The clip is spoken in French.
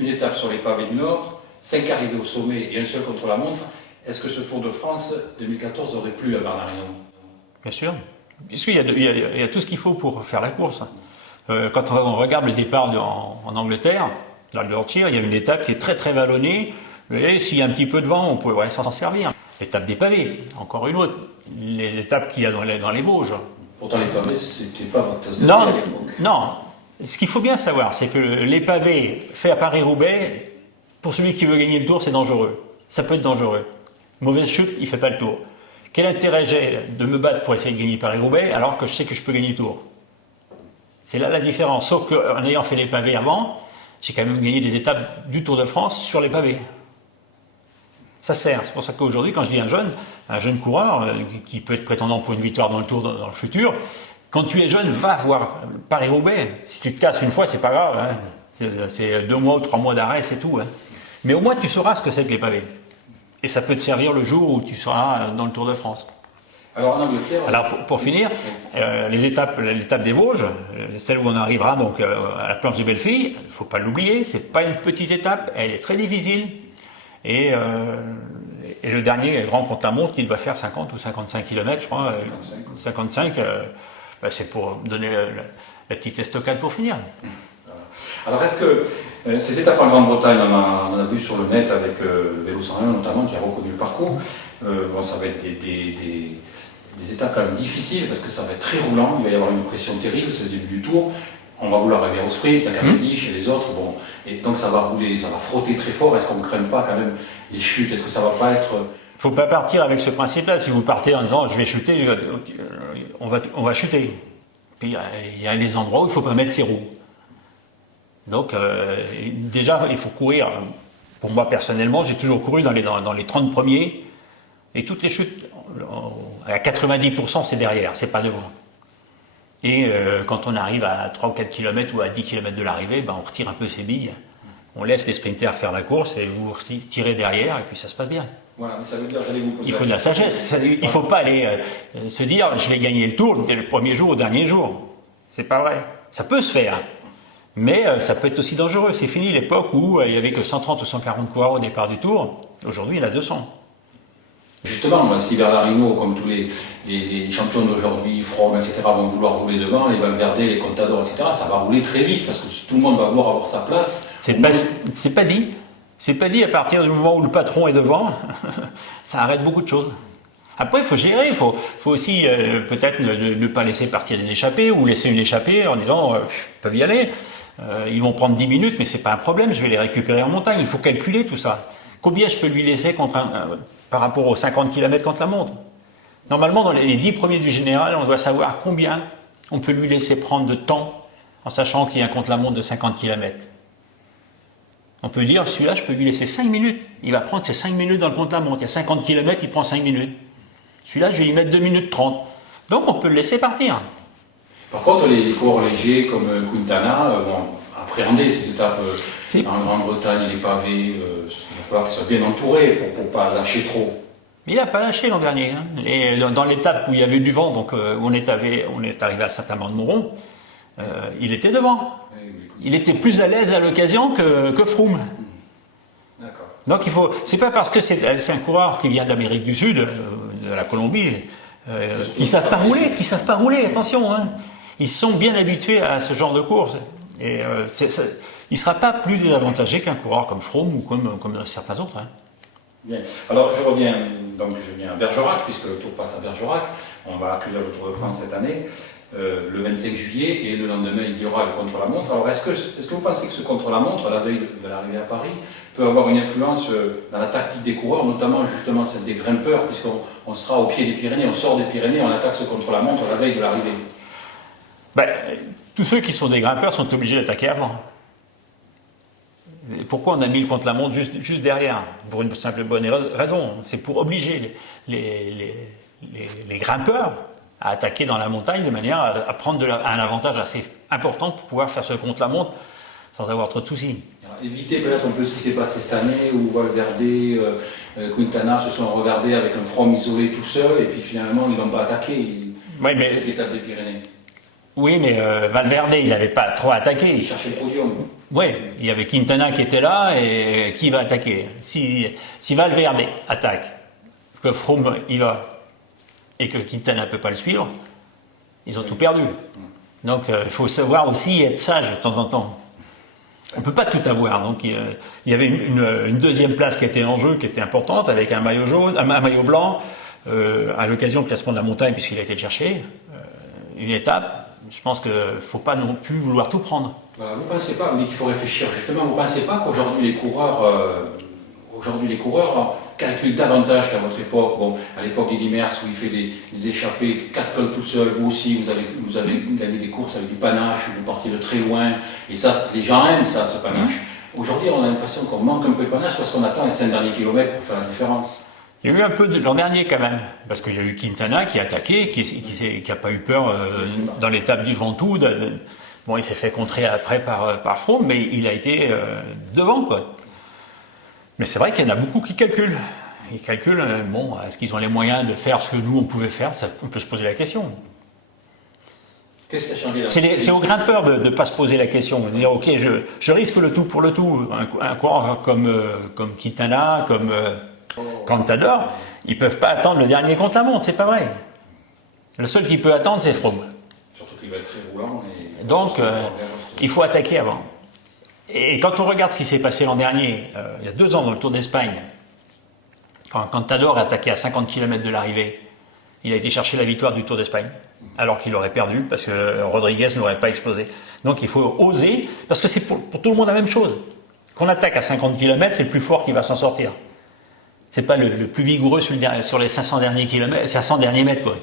une étape sur les pavés du Nord, 5 arrivées au sommet et un seul contre-la-montre. Est-ce que ce Tour de France 2014 aurait plu à Bernard Hinault? Bien sûr. Puisqu'il y a tout ce qu'il faut pour faire la course. Quand on regarde le départ en Angleterre, dans le Yorkshire, il y a une étape qui est très très vallonnée. Et s'il y a un petit peu de vent, on pourrait s'en servir. L'étape des pavés, encore une autre. Les étapes qu'il y a dans les Vosges. Pourtant les pavés, c'était pas votre tasse de thé Non, à l'époque. non. Ce qu'il faut bien savoir, c'est que les pavés faits à Paris-Roubaix, pour celui qui veut gagner le Tour, c'est dangereux. Ça peut être dangereux. Mauvaise chute, il ne fait pas le Tour. Quel intérêt j'ai de me battre pour essayer de gagner Paris-Roubaix alors que je sais que je peux gagner le Tour? C'est là la différence. Sauf qu'en ayant fait les pavés avant, j'ai quand même gagné des étapes du Tour de France sur les pavés. Ça sert. C'est pour ça qu'aujourd'hui, quand je dis un jeune coureur qui peut être prétendant pour une victoire dans le Tour dans le futur, quand tu es jeune, va voir Paris-Roubaix. Si tu te casses une fois, c'est pas grave. Hein. C'est 2 mois ou 3 mois d'arrêt, c'est tout. Hein. Mais au moins, tu sauras ce que c'est que les pavés. Et ça peut te servir le jour où tu seras dans le Tour de France. Alors en Angleterre... Alors pour finir, l'étape des Vosges, celle où on arrivera donc à la planche des Bellefilles, il ne faut pas l'oublier, c'est pas une petite étape, elle est très difficile. Et le dernier grand contre-la-montre, il doit faire 50 ou 55 km, je crois. 55, c'est pour donner la petite estocade pour finir. Alors est-ce que ces étapes en Grande-Bretagne, on a vu sur le net avec le Vélo 101 notamment, qui a reconnu le parcours, bon, ça va être des étapes quand même difficiles parce que ça va être très roulant, il va y avoir une pression terrible, c'est le début du tour. On va vouloir arriver au sprint, il y a Cavendish et les autres, bon, et donc ça va rouler, ça va frotter très fort. Est-ce qu'on ne craint pas quand même les chutes? Est-ce que ça va pas être... Il ne faut pas partir avec ce principe-là. Si vous partez en disant je vais chuter, on va chuter. Puis il y a les endroits où il ne faut pas mettre ses roues. Donc déjà, il faut courir. Pour moi personnellement, j'ai toujours couru dans les 30 premiers, et toutes les chutes, à 90% c'est derrière, c'est pas devant. Et quand on arrive à 3 ou 4 km ou à 10 km de l'arrivée, on retire un peu ses billes, on laisse les sprinters faire la course et vous tirez derrière et puis ça se passe bien. Voilà, mais ça veut dire, j'allais vous poser... Il faut de la sagesse, il ne faut pas aller se dire je vais gagner le Tour le premier jour ou le dernier jour. C'est pas vrai. Ça peut se faire, mais ça peut être aussi dangereux. C'est fini l'époque où il n'y avait que 130 ou 140 coureurs au départ du Tour. Aujourd'hui, il y en a 200. Justement, si Bernard Hinault, comme tous les champions d'aujourd'hui, Froome, etc., vont vouloir rouler devant, les Valverde, les Contador, etc., ça va rouler très vite parce que tout le monde va vouloir avoir sa place. C'est pas dit. C'est pas dit à partir du moment où le patron est devant, ça arrête beaucoup de choses. Après, il faut gérer, il faut aussi peut-être ne pas laisser partir des échappées ou laisser une échappée en disant ils peuvent y aller. Ils vont prendre 10 minutes, mais c'est pas un problème, je vais les récupérer en montagne. Il faut calculer tout ça. Combien je peux lui laisser par rapport aux 50 km contre la montre? Normalement, dans les 10 premiers du général, on doit savoir combien on peut lui laisser prendre de temps en sachant qu'il y a un contre-la-montre de 50 km. On peut dire, celui-là, je peux lui laisser 5 minutes. Il va prendre ses 5 minutes dans le contre-la-montre. Il y a 50 km, il prend 5 minutes. Celui-là, je vais lui mettre 2 minutes 30. Donc, on peut le laisser partir. Par contre, les coureurs légers comme Quintana vont appréhender ces étapes en Grande-Bretagne, les pavés. Il va falloir qu'ils soient bien entourés pour ne pas lâcher trop. Il n'a pas lâché l'an dernier. Hein. Et dans l'étape où il y avait du vent, donc où on est arrivé à Saint-Amand-de-Montrond, il était devant. Il était plus à l'aise à l'occasion que Froome. D'accord. Donc c'est pas parce que c'est un coureur qui vient d'Amérique du Sud, de la Colombie, qui savent pas rouler, attention. Hein. Ils sont bien habitués à ce genre de course. Et il ne sera pas plus désavantagé qu'un coureur comme Froome ou comme certains autres. Hein. Bien. Alors je viens à Bergerac, puisque le Tour passe à Bergerac. On va accueillir le Tour de France cette année, le 25 juillet, et le lendemain il y aura le contre-la-montre. Alors est-ce que vous pensez que ce contre-la-montre, la veille de l'arrivée à Paris, peut avoir une influence dans la tactique des coureurs, notamment justement celle des grimpeurs, puisqu'on sera au pied des Pyrénées, on sort des Pyrénées, on attaque ce contre-la-montre la veille de l'arrivée? Tous ceux qui sont des grimpeurs sont obligés d'attaquer avant. Et pourquoi on a mis le contre-la-montre juste derrière? Pour une simple bonne raison, c'est pour obliger les grimpeurs à attaquer dans la montagne de manière à prendre un avantage assez important pour pouvoir faire ce contre-la-montre sans avoir trop de soucis. Alors, éviter peut-être un peu ce qui s'est passé cette année où Valverde, Quintana se sont regardés avec un Froome isolé tout seul et puis finalement ils n'ont pas attaqué cette étape des Pyrénées. Oui, mais Valverde, il n'avait pas trop attaqué. Il cherchait le podium. Oui, il y avait Quintana qui était là, et qui va attaquer? Si Valverde attaque, que Froome y va, et que Quintana ne peut pas le suivre, ils ont tout perdu. Donc il faut savoir aussi être sage de temps en temps. On ne peut pas tout avoir. Donc il y avait une deuxième place qui était en jeu, qui était importante, avec un maillot jaune, un maillot blanc, à l'occasion du classement de la montagne, puisqu'il a été le chercher, une étape. Je pense qu'il ne faut pas non plus vouloir tout prendre. Voilà, vous pensez pas, vous dites qu'il faut réfléchir justement, vous ne pensez pas qu'aujourd'hui les coureurs calculent davantage qu'à votre époque? Bon, à l'époque d'Eddy Merckx où il fait des échappées, 4 cols tout seul, vous aussi vous avez gagné des courses avec du panache, vous partiez de très loin, et ça, les gens aiment ça, ce panache. Aujourd'hui, on a l'impression qu'on manque un peu de panache parce qu'on attend les 5 derniers kilomètres pour faire la différence. Il y a eu un peu l'an dernier quand même, parce qu'il y a eu Quintana qui a attaqué, qui n'a pas eu peur dans l'étape du Ventoux. Bon, il s'est fait contrer après par Froome, mais il a été devant, quoi. Mais c'est vrai qu'il y en a beaucoup qui calculent. Ils calculent, bon, est-ce qu'ils ont les moyens de faire ce que nous, on pouvait faire? On peut se poser la question. Qu'est-ce qui a changé là? C'est aux grimpeurs de ne pas se poser la question, de dire, ok, je risque le tout pour le tout. Un coureur comme Quintana, comme Contador, ils ne peuvent pas attendre le dernier contre-la-montre, c'est pas vrai. Le seul qui peut attendre, c'est Froome. Surtout qu'il va être très roulant. Donc, il faut attaquer avant. Et quand on regarde ce qui s'est passé l'an dernier, il y a 2 ans dans le Tour d'Espagne, quand Contador a attaqué à 50 km de l'arrivée, il a été chercher la victoire du Tour d'Espagne, alors qu'il aurait perdu, parce que Rodriguez n'aurait pas explosé. Donc il faut oser, parce que c'est pour tout le monde la même chose. Qu'on attaque à 50 km, c'est le plus fort qui va s'en sortir. C'est pas le plus vigoureux sur les 500 derniers kilomètres, 500 derniers mètres, quoi.